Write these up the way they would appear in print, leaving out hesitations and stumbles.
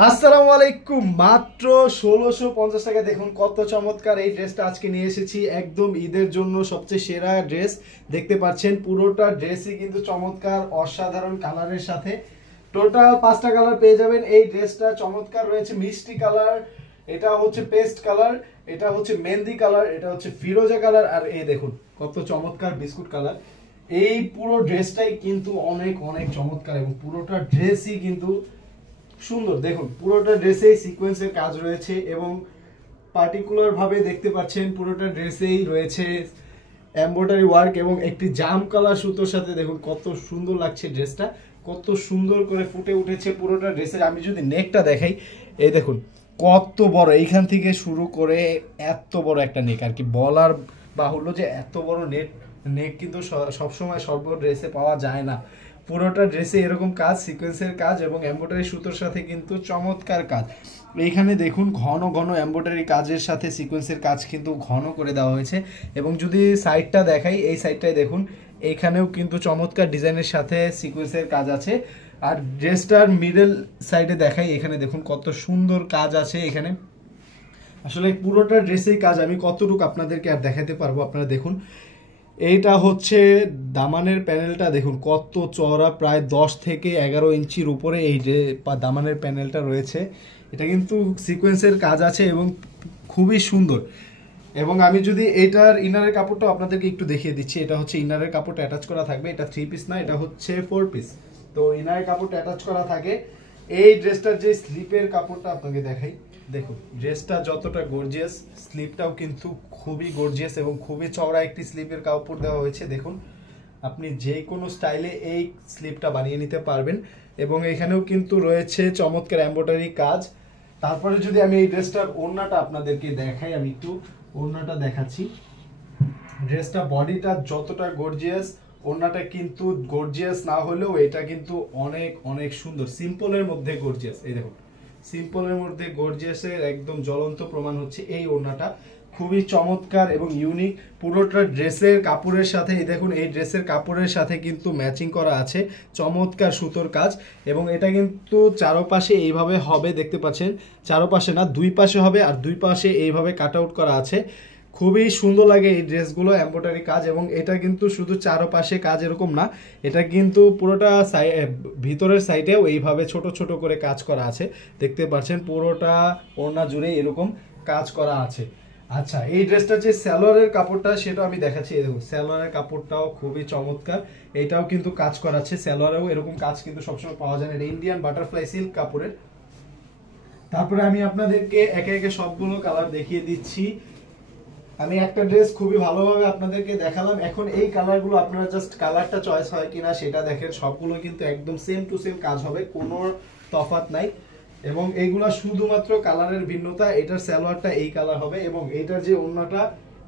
আসসালামু আলাইকুম। মাত্র ১৬৫০ টাকা। দেখুন কত চমৎকার এই ড্রেসটা আজকে নিয়ে এসেছি, একদম ঈদের জন্য সবচেয়ে সেরা ড্রেস। দেখতে পাচ্ছেন পুরোটা ড্রেসই কিন্তু চমৎকার অসাধারণ কালারের সাথে। টোটাল 5টা কালার পেয়ে যাবেন। এই ড্রেসটা চমৎকার রয়েছে মিষ্টি কালার, এটা হচ্ছে পেস্ট কালার, এটা হচ্ছে মেহেন্দি কালার, এটা হচ্ছে ফিরোজা কালার, আর এই দেখুন কত চমৎকার বিস্কুট কালার। এই পুরো ড্রেসটাই কিন্তু অনেক অনেক চমৎকার এবং পুরোটা ড্রেসই কিন্তু সুন্দর। দেখুন পুরোটা ড্রেসেই সিকোয়েন্সের কাজ রয়েছে এবং পার্টিকুলার ভাবে দেখতে পাচ্ছেন পুরোটা ড্রেসেই রয়েছে এমব্রয়ডারি ওয়ার্ক এবং একটি জাম কালার সুতোর সাথে। দেখুন কত সুন্দর লাগছে ড্রেসটা, কত সুন্দর করে ফুটে উঠেছে পুরোটা ড্রেসের। আমি যদি নেকটা দেখাই, এই দেখুন কত বড়, এইখান থেকে শুরু করে এত বড় একটা নেক, আর কি বলার বাহুল্য যে এত বড় নেক কিন্তু সবসময় সর্ব ড্রেসে পাওয়া যায় না। পুরোটা ড্রেসে এরকম কাজ, সিকোয়েন্সের কাজ এবং এমব্রয়ডারি সুতোর সাথে কিন্তু চমৎকার কাজ। এইখানে দেখুন ঘন ঘন এমব্রয়ডারি কাজের সাথে সিকোয়েন্সের কাজ কিন্তু ঘন করে দেওয়া হয়েছে। এবং যদি সাইডটা দেখাই, এই সাইডটায় দেখুন এইখানেও কিন্তু চমৎকার ডিজাইনের সাথে সিকোয়েন্সের কাজ আছে। আর ড্রেসটার মিডল সাইডে দেখাই, এখানে দেখুন কত সুন্দর কাজ আছে এখানে। আসলে পুরোটা ড্রেসেই কাজ, আমি কতটুকু আপনাদেরকে আর দেখাতে পারবো, আপনারা দেখুন। এইটা হচ্ছে দামানের প্যানেলটা, দেখুন কত চওড়া, প্রায় 10 থেকে 11 ইঞ্চির উপরে এই যে দামানের প্যানেলটা রয়েছে। এটা কিন্তু সিকোয়েন্সের কাজ আছে এবং খুবই সুন্দর। এবং আমি যদি এটার ইনারের কাপড়টা আপনাদেরকে একটু দেখিয়ে দিচ্ছি, এটা হচ্ছে ইনারের কাপড়টা অ্যাটাচ করা থাকবে। এটা 3 পিস না, এটা হচ্ছে 4 পিস। তো ইনারের কাপড়টা অ্যাটাচ করা থাকে। এই ড্রেসটার যে স্লিপের কাপড়টা আপনাকে দেখাই, দেখুন ড্রেসটা যতটা গর্জিয়াস, স্লিপটাও কিন্তু খুবই গর্জিয়াস এবং খুবই চওড়া একটি স্লিপের কাপড় দেওয়া হয়েছে। দেখুন আপনি যে কোনো স্টাইলে এই স্লিপটা বানিয়ে নিতে পারবেন। এবং এখানেও কিন্তু রয়েছে চমৎকার এমব্রয়ডারি কাজ। তারপরে যদি আমি এই ড্রেসটার ওড়নাটা আপনাদেরকে দেখাই, আমি একটু ওড়নাটা দেখাচ্ছি। ড্রেসটা বডিটা যতটা গর্জিয়াস, ওড়নাটা কিন্তু গর্জিয়াস না হলেও এটা কিন্তু অনেক অনেক সুন্দর। সিম্পলের মধ্যে গর্জিয়াস, এই দেখুন সিম্পলের মধ্যে গর্জিয়াসের একদম জ্বলন্ত প্রমাণ হচ্ছে এই ওড়নাটা। খুবই চমৎকার এবং ইউনিক পুরোটা ড্রেসের কাপড়ের সাথে। এই দেখুন এই ড্রেসের কাপড়ের সাথে কিন্তু ম্যাচিং করা আছে চমৎকার সুতোর কাজ। এবং এটা কিন্তু চারপাশে এইভাবে হবে, দেখতে পাচ্ছেন চারপাশে না, দুই পাশে হবে, আর দুই পাশে এইভাবে কাট আউট করা আছে। খুবই সুন্দর লাগে এই ড্রেসগুলো, এমব্রয়ডারি কাজ। এবং এটা কিন্তু শুধু চারপাশে কাজ এরকম না, এটা কিন্তু পুরোটা ভিতরের সাইডেও এইভাবে ছোট ছোট করে কাজ করা আছে। দেখতে পাচ্ছেন পুরোটা ওড়না জুড়ে এরকম কাজ করা আছে। আচ্ছা, এই ড্রেসটার যে সালোয়ারের কাপড়টা সেটা আমি দেখাচ্ছি। এই দেখুন সালোয়ারের কাপড়টাও খুবই চমৎকার, এটাও কিন্তু কাজ করা আছে। সালোয়ারেও এরকম কাজ কিন্তু সবসময় পাওয়া যায় না, এটা ইন্ডিয়ান বাটারফ্লাই সিল্ক কাপড়ের। তারপরে আমি আপনাদেরকে একে একে সবগুলো কালার দেখিয়ে দিচ্ছি। আমি একটা ড্রেস খুবই ভালোভাবে আপনাদেরকে দেখালাম, এখন এই কালারগুলো আপনারা জাস্ট কালারটা চয়েস হয় কিনা সেটা দেখেন। সবগুলো কিন্তু একদম সেম টু সেম কাজ হবে, কোনো তফাৎ নাই। এবং এইগুলা শুধুমাত্র কালারের ভিন্নতা, এটার সালোয়ারটা এই কালার হবে এবং এটার যে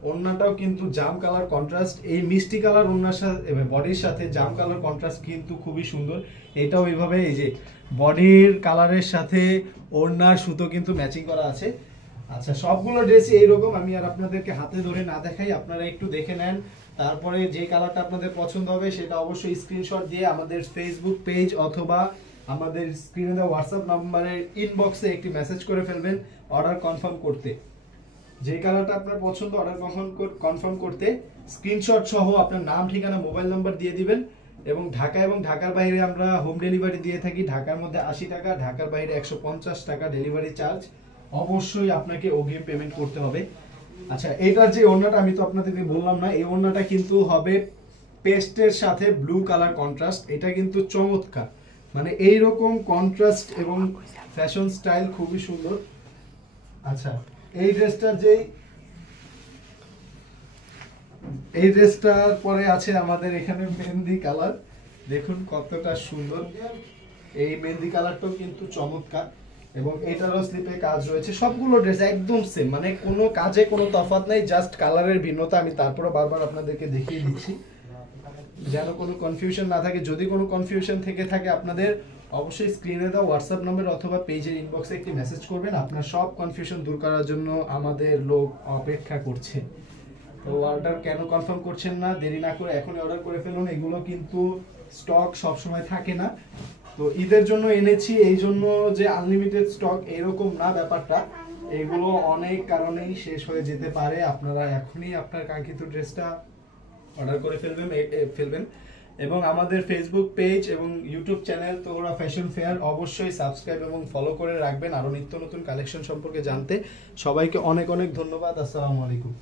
ওড়নাটাও কিন্তু জাম কালার কন্ট্রাস্ট। এই মিষ্টি কালার ওড়নার সাথে বডির সাথে জাম কালার কন্ট্রাস্ট কিন্তু খুবই সুন্দর। এটাও এইভাবে এই যে বডির কালারের সাথে ওড়নার সুতো কিন্তু ম্যাচিং করা আছে। আচ্ছা, সবগুলো ড্রেসই এইরকম, আমি আর আপনাদেরকে হাতে ধরে না দেখাই, আপনারা একটু দেখে নেন। তারপরে যে কালারটা আপনাদের পছন্দ হবে সেটা অবশ্যই স্ক্রিনশট দিয়ে আমাদের ফেসবুক পেজ অথবা আমাদের স্ক্রিনে দেওয়া হোয়াটসঅ্যাপ নাম্বারের ইনবক্সে একটি মেসেজ করে ফেলবেন অর্ডার কনফার্ম করতে। যে কালারটা আপনার পছন্দ অর্ডার কনফার্ম করতে স্ক্রিনশট সহ আপনার নাম, ঠিকানা, মোবাইল নাম্বার দিয়ে দিবেন। এবং ঢাকা এবং ঢাকার বাইরে আমরা হোম ডেলিভারি দিয়ে থাকি। ঢাকার মধ্যে 80 টাকা, ঢাকার বাইরে 150 টাকা ডেলিভারি চার্জ। অবশ্যই আপনাকে অগ্রিম পেমেন্ট করতে হবে। আচ্ছা, এটার যে ওড়নাটা আমি তো আপনাদেরকে বললাম না, এই ওড়নাটা কিন্তু হবে পেস্টের সাথে ব্লু কালার কন্ট্রাস্ট। এটা কিন্তু চমৎকার, মানে এইরকম কন্ট্রাস্ট এবং ফ্যাশন স্টাইল খুবই সুন্দর। আচ্ছা, এই ড্রেসটার পরে আছে আমাদের এখানে মেহেন্দি কালার। দেখুন কতটা সুন্দর, এই মেহেন্দি কালারটাও কিন্তু চমৎকার এবং এটারও স্লিপে কাজ রয়েছে। সবগুলো ড্রেস একদম সেম, মানে কোনো কাজে কোনো তফাৎ নাই, জাস্ট কালারের ভিন্নতা। আমি তারপরে বারবার আপনাদেরকে দেখিয়ে দিচ্ছি যেন কোনো কনফিউশন না থাকে। যদি কোনো কনফিউশন থেকে থাকে আপনাদের অবশ্যই স্ক্রিনে দাও হোয়াটসঅ্যাপ নাম্বার অথবা পেজের ইনবক্সে একটি মেসেজ করবেন। আপনার সব কনফিউশন দূর করার জন্য আমাদের লোক অপেক্ষা করছে। তো অর্ডার কেন কনফার্ম করছেন না, দেরি না করে এখনই অর্ডার করে ফেলুন। এগুলো কিন্তু স্টক সব সময় থাকে না, তো ঈদের জন্য এনেছি, এই জন্য যে আনলিমিটেড স্টক এরকম না ব্যাপারটা, এগুলো অনেক কারণেই শেষ হয়ে যেতে পারে। আপনারা এখনই আপনার কাঙ্ক্ষিত ড্রেসটা অর্ডার করে ফেলবেন এবং আমাদের ফেসবুক পেজ এবং ইউটিউব চ্যানেল তোরা ফ্যাশন ফেয়ার অবশ্যই সাবস্ক্রাইব এবং ফলো করে রাখবেন আরো নিত্য নতুন কালেকশন সম্পর্কে জানতে। সবাইকে অনেক অনেক ধন্যবাদ। আসসালামু আলাইকুম।